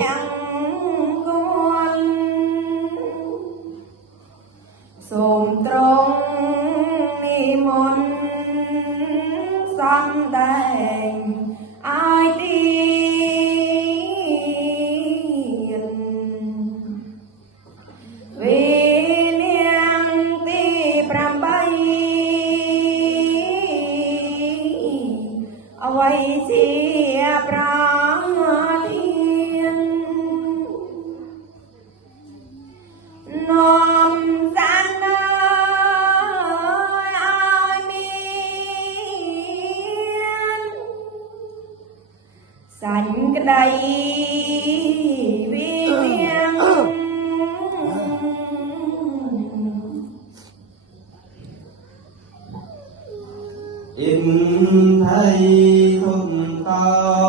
nhang con sôm trống ni môn xăm đèn ai tiên vì niang ti pram bay away chia pram thiên nom sang nơi ai miên sanh cái đây vi niang in thấy không ta